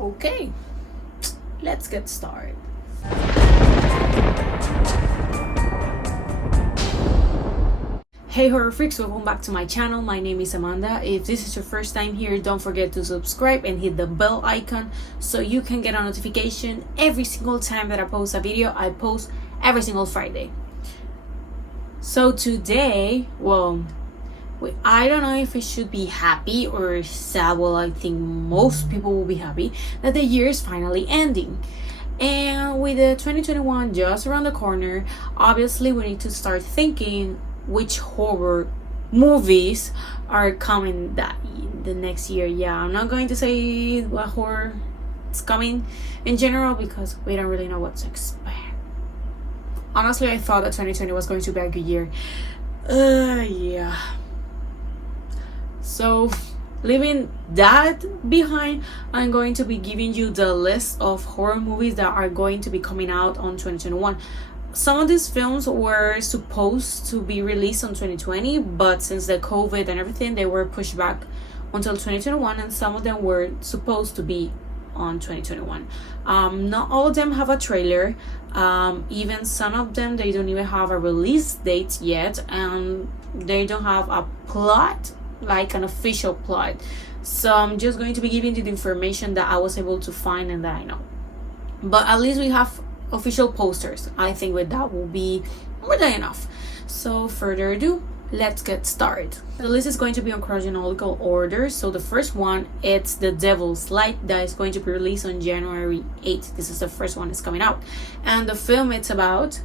Okay, let's get started. Hey horror freaks, welcome back to my channel. My name is Amanda. If this is your first time here, don't forget to subscribe and hit the bell icon so you can get a notification every single time that I post a video. I post every single Friday. So today, I don't know if I should be happy or sad. Well, I think most people will be happy that the year is finally ending. And with the 2021 just around the corner, obviously we need to start thinking which horror movies are coming the next year. Yeah, I'm not going to say what horror is coming in general because we don't really know what to expect. Honestly, I thought that 2020 was going to be a good year. Yeah. So, leaving that behind, I'm going to be giving you the list of horror movies that are going to be coming out on 2021. Some of these films were supposed to be released on 2020, but since the COVID and everything, they were pushed back until 2021, and some of them were supposed to be on 2021. Not all of them have a trailer. Even some of them, they don't even have a release date yet, and they don't have a plot, like an official plot. So I'm just going to be giving you the information that I was able to find and that I know. But at least we have official posters. I think with that will be more than enough. So further ado, let's get started. The list is going to be on chronological order. So the first one, it's The Devil's Light, that is going to be released on January 8th. This is the first one that's coming out. And the film, it's about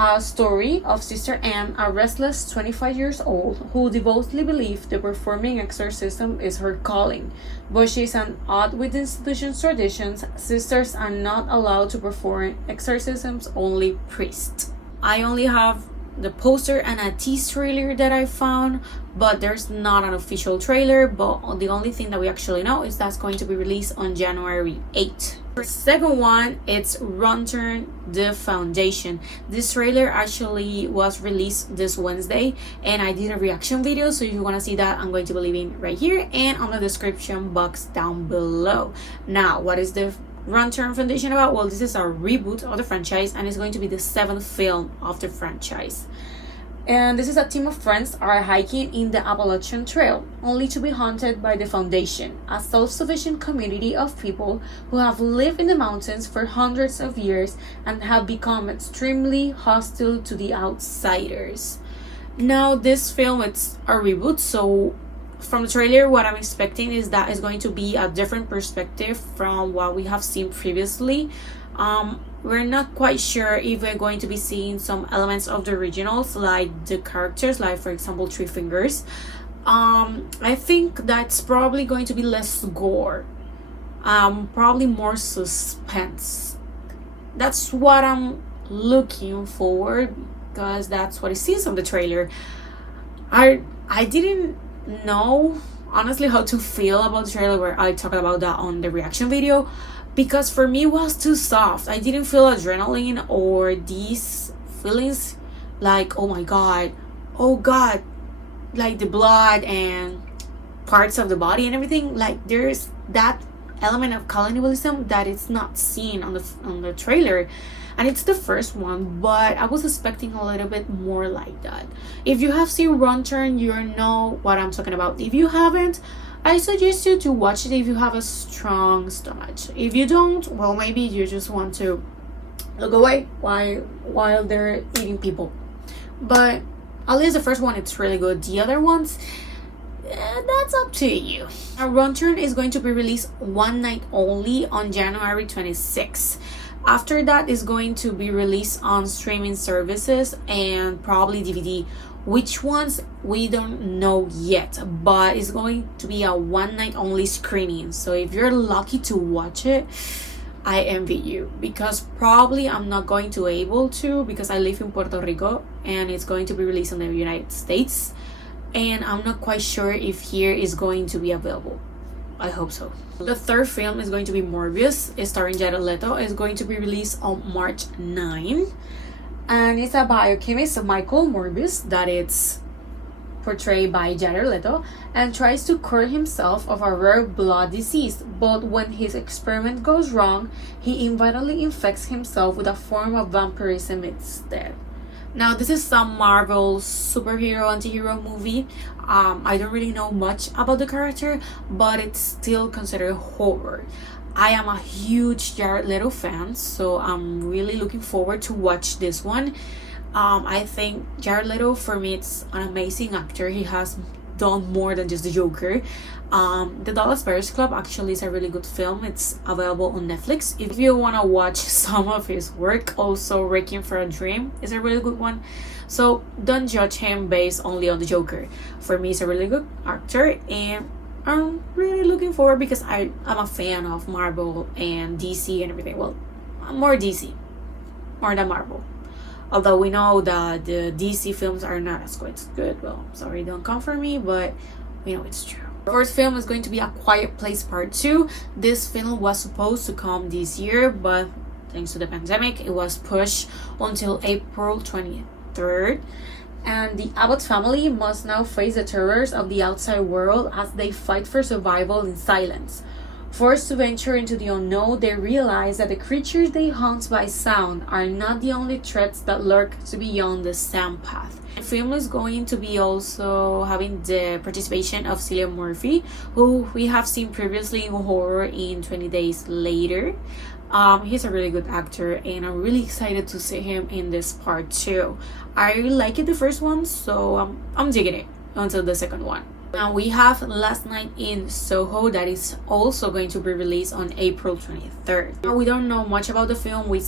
a story of Sister Anne, a restless 25 years old who devotedly believes the performing exorcism is her calling. But she's an odd with the institution's traditions. Sisters are not allowed to perform exorcisms, only priests. I only have the poster and a tease trailer that I found, but there's not an official trailer. But the only thing that we actually know is that's going to be released on January 8th. The second one, it's Lantern the Foundation. This trailer actually was released this Wednesday, and I did a reaction video, so if you want to see that, I'm going to be leaving right here and on the description box down below. Now, what is the Lantern Foundation about? Well, this is a reboot of the franchise, and it's going to be the 7th film of the franchise. And this is a team of friends are hiking in the Appalachian Trail, only to be haunted by the Foundation, a self-sufficient community of people who have lived in the mountains for hundreds of years and have become extremely hostile to the outsiders. Now, this film, it's a reboot, so from the trailer, what I'm expecting is that it's going to be a different perspective from what we have seen previously. We're not quite sure if we're going to be seeing some elements of the originals, like the characters, like for example Three Fingers. I think that's probably going to be less gore, probably more suspense. That's what I'm looking for, because that's what it seems from the trailer. I didn't know honestly how to feel about the trailer, where I talked about that on the reaction video, because for me it was too soft. I didn't feel adrenaline or these feelings like oh my god, oh god, like the blood and parts of the body and everything. Like there's that element of cannibalism that it's not seen on the trailer, and it's the first one, but I was expecting a little bit more like that. If you have seen Lantern, you know what I'm talking about. If you haven't, I suggest you to watch it if you have a strong stomach. If you don't, well, maybe you just want to look away while they're eating people. But at least the first one, it's really good. The other ones, that's up to you. Lantern is going to be released one night only on January 26th. After that, is going to be released on streaming services and probably DVD. Which ones, we don't know yet, but it's going to be a one night only screening. So if you're lucky to watch it, I envy you, because probably I'm not going to be able to, because I live in Puerto Rico and it's going to be released in the United States, and I'm not quite sure if here is going to be available. I hope so. The third film is going to be Morbius, starring Jared Leto. It's going to be released on March 9. And it's a biochemist, Michael Morbius, that it's portrayed by Jared Leto, and tries to cure himself of a rare blood disease. But when his experiment goes wrong, he inadvertently infects himself with a form of vampirism instead. Now, this is some Marvel superhero anti-hero movie. I don't really know much about the character, but it's still considered horror. I am a huge Jared Leto fan, so I'm really looking forward to watch this one. I think Jared Leto, for me, it's an amazing actor. He has done more than just the Joker. The Dallas Buyers Club actually is a really good film. It's available on Netflix. If you want to watch some of his work, also Requiem for a Dream is a really good one. So don't judge him based only on the Joker. For me, he's a really good actor, and I'm really looking forward because I'm a fan of Marvel and DC and everything. Well, more DC, more than Marvel. Although we know that the DC films are not as quite good. Well, sorry, don't come for me, but we know it's true. The first film is going to be A Quiet Place Part 2. This film was supposed to come this year, but thanks to the pandemic, it was pushed until April 23rd. And the Abbott family must now face the terrors of the outside world as they fight for survival in silence. Forced to venture into the unknown, they realize that the creatures they hunt by sound are not the only threats that lurk beyond the sound path. The film is going to be also having the participation of Cillian Murphy, who we have seen previously in horror in 20 Days Later. He's a really good actor, and I'm really excited to see him in this part 2. I really liked the first one, so I'm digging it until the second one. Now we have Last Night in Soho that is also going to be released on April 23rd. Now, we don't know much about the film. We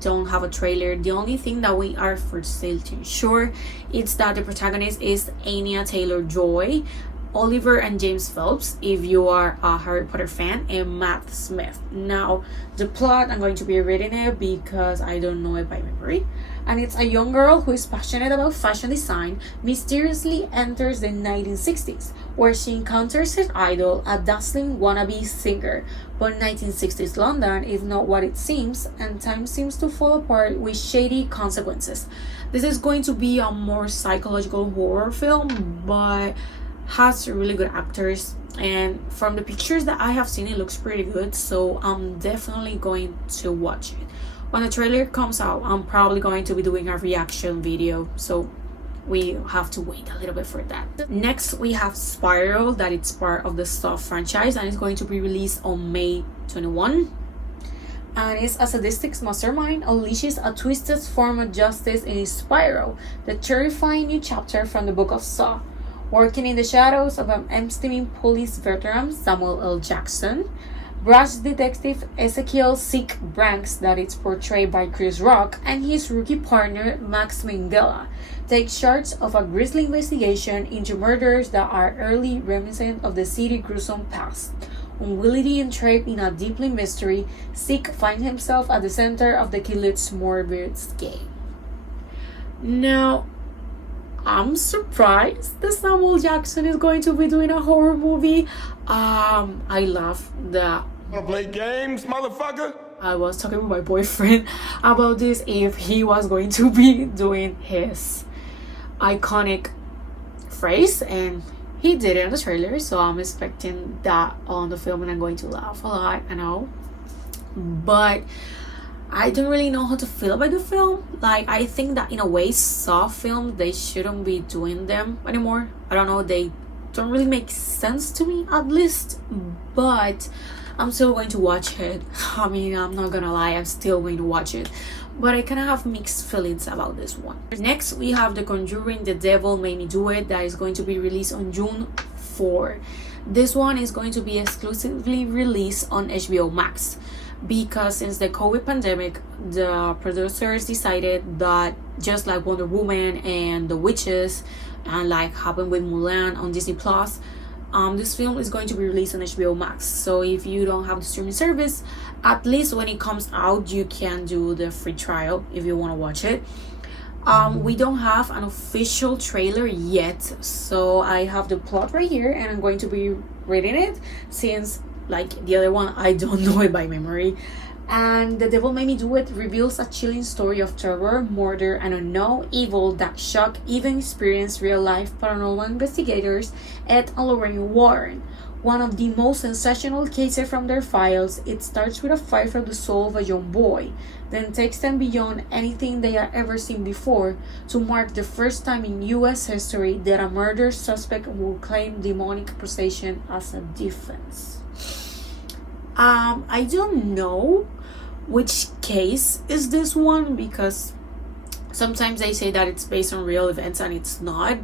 don't have a trailer. The only thing that we are for certain sure is that the protagonist is Anya Taylor-Joy, Oliver and James Phelps, if you are a Harry Potter fan, and Matt Smith. Now, the plot, I'm going to be reading it because I don't know it by memory. And it's a young girl who is passionate about fashion design mysteriously enters the 1960s, where she encounters her idol, a dazzling wannabe singer. But 1960s London is not what it seems, and time seems to fall apart with shady consequences. This is going to be a more psychological horror film, but has really good actors, and from the pictures that I have seen, it looks pretty good, so I'm definitely going to watch it. When the trailer comes out, I'm probably going to be doing a reaction video, so we have to wait a little bit for that. Next, we have Spiral, that it's part of the Saw franchise, and it's going to be released on May 21. And it's a sadistic mastermind unleashes a twisted form of justice in his Spiral, the terrifying new chapter from the Book of Saw. Working in the shadows of an esteemed police veteran, Samuel L. Jackson, brash detective Ezekiel Sick Branks, that is portrayed by Chris Rock, and his rookie partner, Max Minghella, take charge of a grisly investigation into murders that are early reminiscent of the city's gruesome past. Unwillingly entrapped in a deeply mystery, Sick finds himself at the center of the killer's Morbius game. Now, I'm surprised that Samuel Jackson is going to be doing a horror movie. I love the... Wanna play games, motherfucker? I was talking with my boyfriend about this, if he was going to be doing his iconic phrase, and he did it in the trailer, so I'm expecting that on the film, and I'm going to laugh a lot, I know. But I don't really know how to feel about the film. Like, I think that in a way, Saw films, they shouldn't be doing them anymore. I don't know, they don't really make sense to me, at least. But I'm still going to watch it. I mean, I'm not gonna lie, I'm still going to watch it. But I kind of have mixed feelings about this one. Next, we have The Conjuring, The Devil Made Me Do It, that is going to be released on June 4. This one is going to be exclusively released on HBO Max, because since the COVID pandemic, the producers decided that just like Wonder Woman and The Witches, and like happened with Mulan on Disney Plus, this film is going to be released on HBO Max. So if you don't have the streaming service, at least when it comes out, you can do the free trial if you want to watch it. We don't have an official trailer yet, so I have the plot right here, and I'm going to be reading it, since like the other one, I don't know it by memory. And The Devil Made Me Do It reveals a chilling story of terror, murder, and unknown evil that shock even experienced real-life paranormal investigators Ed and Lorraine Warren. One of the most sensational cases from their files, it starts with a fight for the soul of a young boy, then takes them beyond anything they had ever seen before to mark the first time in US history that a murder suspect will claim demonic possession as a defense. I don't know which case is this one, because sometimes they say that it's based on real events and it's not.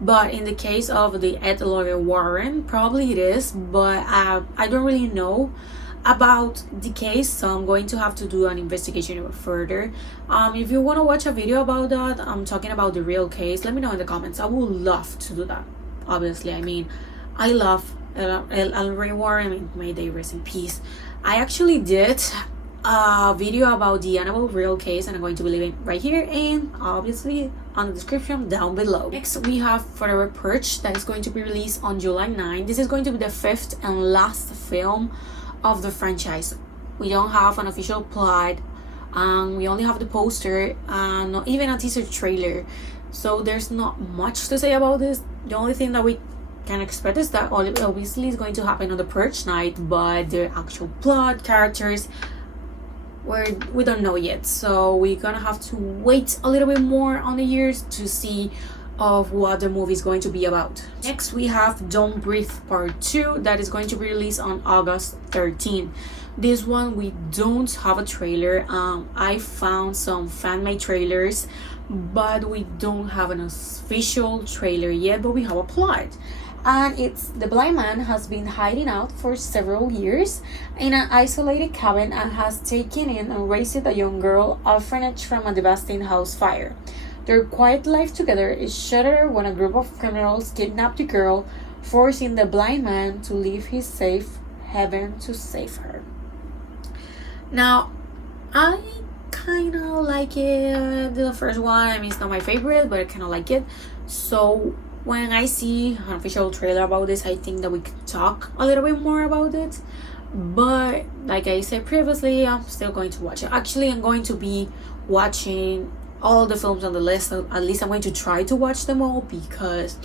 But in the case of the Ed Lawyer Warren, probably it is, but I don't really know about the case, so I'm going to have to do an investigation further. If you want to watch a video about that, I'm talking about the real case, let me know in the comments. I would love to do that. Obviously, I mean, I love Lorraine Warren. I mean, may they rest in peace. I actually did a video about the Annabelle real case, and I'm going to leave it right here and obviously on the description down below. Next, we have Forever Purge that is going to be released on July 9. This is going to be the 5th and last film of the franchise. We don't have an official plot, we only have the poster and not even a teaser trailer, so there's not much to say about this. The only thing that we can expect is that obviously is going to happen on the Purge night, but the actual plot, characters, we don't know yet, so we're gonna have to wait a little bit more on the years to see of what the movie is going to be about. Next, we have Don't Breathe Part 2 that is going to be released on August 13. This one we don't have a trailer. I found some fan-made trailers, but we don't have an official trailer yet, but we have a plot. And it's the blind man has been hiding out for several years in an isolated cabin and has taken in and raised a young girl orphanage from a devastating house fire. Their quiet life together is shattered when a group of criminals kidnap the girl, forcing the blind man to leave his safe haven to save her. Now, I kind of like it, the first one. I mean, it's not my favorite, but I kind of like it. So when I see an official trailer about this, I think that we could talk a little bit more about it. But like I said previously, I'm still going to watch it. Actually, I'm going to be watching all the films on the list. At least I'm going to try to watch them all, because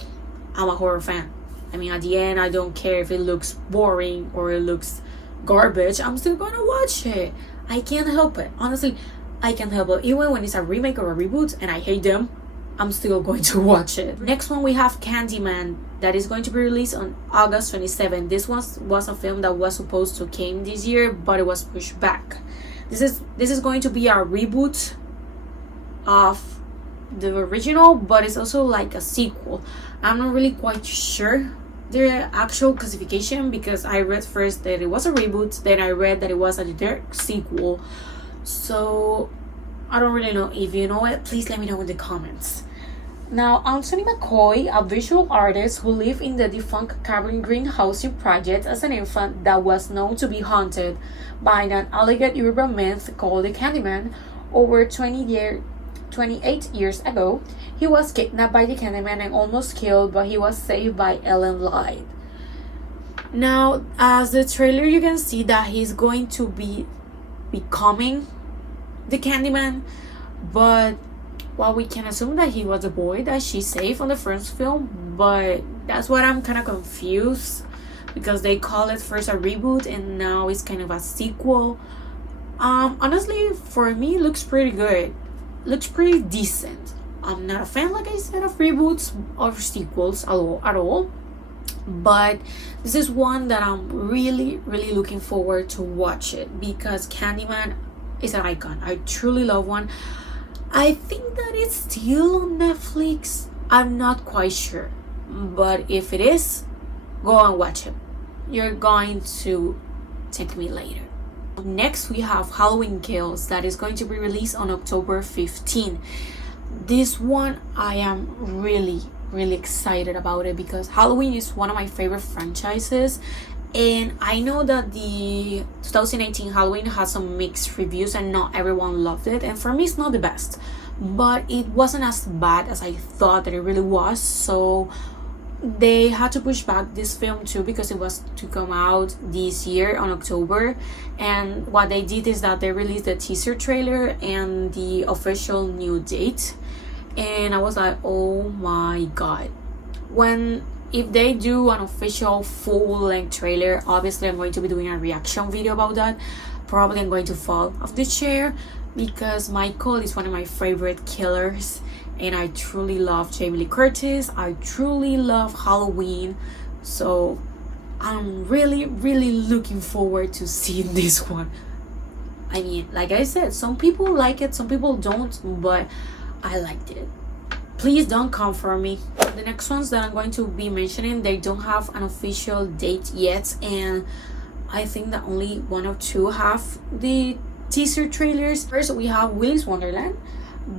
I'm a horror fan. I mean, at the end, I don't care if it looks boring or it looks garbage, I'm still gonna watch it. I can't help it. Honestly, I can't help it. Even when it's a remake or a reboot and I hate them, I'm still going to watch it. Next one, we have Candyman that is going to be released on August 27. This was a film that was supposed to came this year, but it was pushed back. This is going to be a reboot of the original, but it's also like a sequel. I'm not really quite sure the actual classification, because I read first that it was a reboot, then I read that it was a direct sequel. So I don't really know. If you know it, please let me know in the comments. Now, Anthony McCoy, a visual artist who lived in the defunct Cabin Green housing project as an infant that was known to be haunted by an alleged urban myth called the Candyman, over 28 years ago, he was kidnapped by the Candyman and almost killed, but he was saved by Ellen Light. Now, as the trailer, you can see that he's going to be becoming the Candyman, but well, we can assume that he was a boy that she saved on the first film, but that's what I'm kind of confused, because they call it first a reboot and now it's kind of a sequel. Honestly, for me, it looks pretty good. Looks pretty decent. I'm not a fan, like I said, of reboots or sequels at all, but this is one that I'm really looking forward to watch it, because Candyman is an icon. I truly love one. I think that it's still on Netflix. I'm not quite sure, but if it is, go and watch it. You're going to thank me later. Next, we have Halloween Kills that is going to be released on October 15. This one, I am really excited about it, because Halloween is one of my favorite franchises, and I know that the 2018 Halloween has some mixed reviews and not everyone loved it, and for me it's not the best, but it wasn't as bad as I thought that it really was. So they had to push back this film too because it was to come out this year on October. And what they did is that they released the teaser trailer and the official new date. And I was like, oh my god. If they do an official full-length trailer, obviously I'm going to be doing a reaction video about that. Probably I'm going to fall off the chair because Michael is one of my favorite killers, and I truly love Jamie Lee Curtis. I truly love Halloween, so I'm really looking forward to seeing this one. I mean, like I said, some people like it, some people don't, but I liked it. Please don't come for me. The next ones that I'm going to be mentioning, they don't have an official date yet, and I think that only one or two have the teaser trailers. First, we have Willy's Wonderland,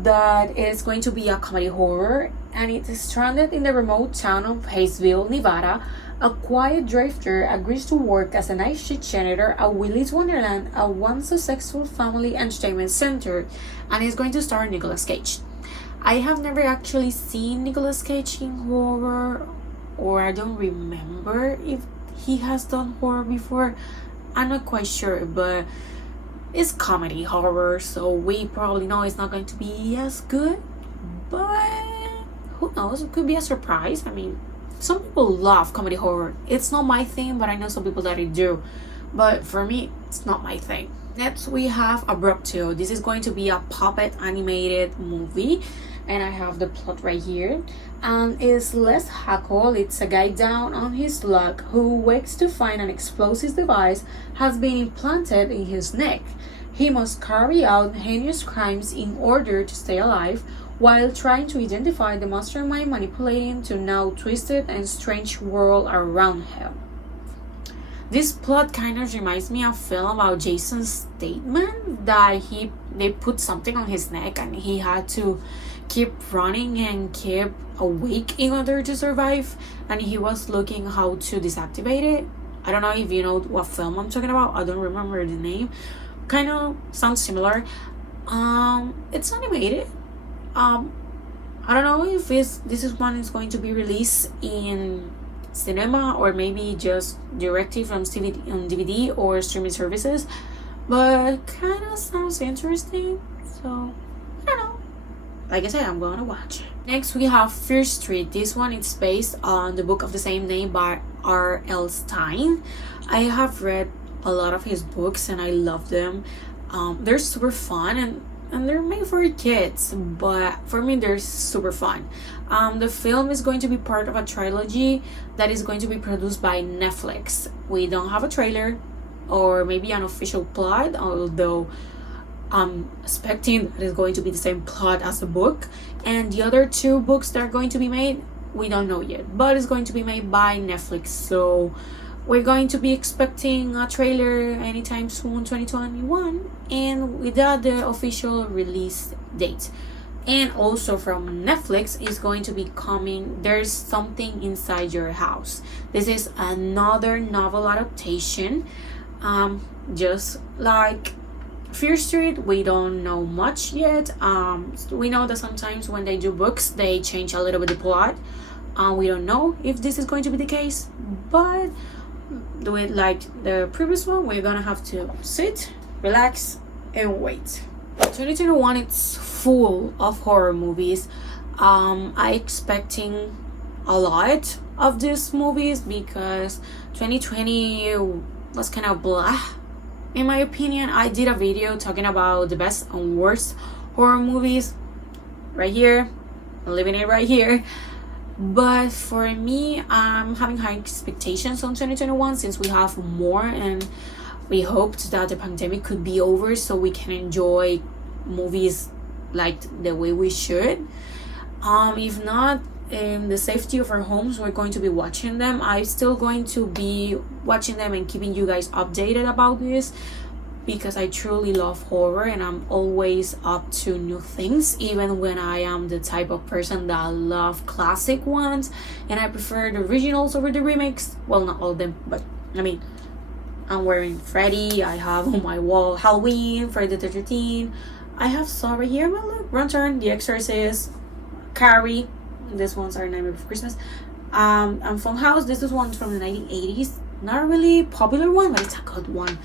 that is going to be a comedy horror, and it is stranded in the remote town of Hayesville, Nevada. A quiet drifter agrees to work as a night shift janitor at Willy's Wonderland, a once successful family entertainment center, and is going to star Nicolas Cage. I have never actually seen Nicolas Cage in horror, or I don't remember if he has done horror before. I'm not quite sure, but it's comedy horror, so we probably know it's not going to be as good, but who knows, it could be a surprise. I mean, some people love comedy horror. It's not my thing, but I know some people that do, but for me it's not my thing. Next, we have Abruptio. This is going to be a puppet animated movie, and I have the plot right here. And it's Les Hackle. It's a guy down on his luck who wakes to find an explosive device has been implanted in his neck. He must carry out heinous crimes in order to stay alive, while trying to identify the mastermind manipulating the now twisted and strange world around him. This plot kind of reminds me of a film about Jason Statham, that they put something on his neck and he had to keep running and keep awake in order to survive, and he was looking how to deactivate it. I don't know if you know what film I'm talking about. I don't remember the name. Kind of sounds similar. It's animated. I don't know if this one is going to be released in cinema or maybe just directly from on DVD or streaming services, but kind of sounds interesting, so I don't know. Like I said, I'm gonna watch it. Next, we have Fear Street. This one is based on the book of the same name by R.L. Stine. I have read a lot of his books and I love them. They're super fun and they're made for kids, but for me they're super fun. The film is going to be part of a trilogy that is going to be produced by Netflix. We don't have a trailer or maybe an official plot, although I'm expecting that it's going to be the same plot as the book. And the other two books that are going to be made, we don't know yet, but it's going to be made by Netflix, so we're going to be expecting a trailer anytime soon, 2021, and without the official release date. And also from Netflix is going to be coming There's Something Inside Your House. This is another novel adaptation. Just like Fear Street, we don't know much yet. We know that sometimes when they do books, they change a little bit the plot. We don't know if this is going to be the case, but do it like the previous one. We're gonna have to sit, relax, and wait. 2021, it's full of horror movies. I expecting a lot of these movies because 2020 was kind of blah, in my opinion. I did a video talking about the best and worst horror movies right here. I'm leaving it right here. But for me, I'm having high expectations on 2021 since we have more, and we hoped that the pandemic could be over so we can enjoy movies like the way we should. If not, in the safety of our homes, we're going to be watching them. I'm still going to be watching them and keeping you guys updated about this because I truly love horror and I'm always up to new things, even when I am the type of person that love classic ones and I prefer the originals over the remakes. Well, not all of them, but I mean, I'm wearing Freddy, I have on my wall Halloween, Friday the 13th, I have Saw right here, my look, Run Turn, The Exorcist, Carrie, these ones are Nightmare Before Christmas. And Funhouse, this is one from the 1980s. Not a really popular one, but it's a good one.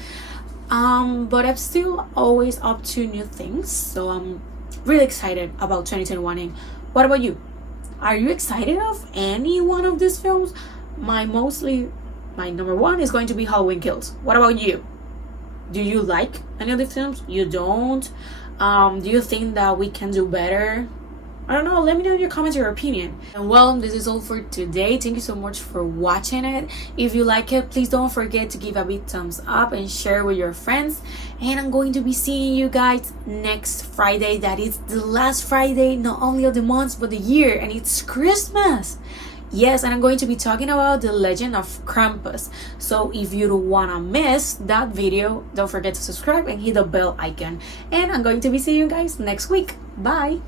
But I'm still always up to new things, so I'm really excited about 2021. And what about you? Are you excited of any one of these films? My number one is going to be Halloween Kills. What about you? Do you like any of the films? You don't? Do you think that we can do better? I don't know, let me know in your comments your opinion. And well, this is all for today. Thank you so much for watching it. If you like it, please don't forget to give a big thumbs up and share with your friends. And I'm going to be seeing you guys next Friday. That is the last Friday, not only of the month, but the year. And it's Christmas. Yes, and I'm going to be talking about the legend of Krampus. So if you don't want to miss that video, don't forget to subscribe and hit the bell icon. And I'm going to be seeing you guys next week. Bye!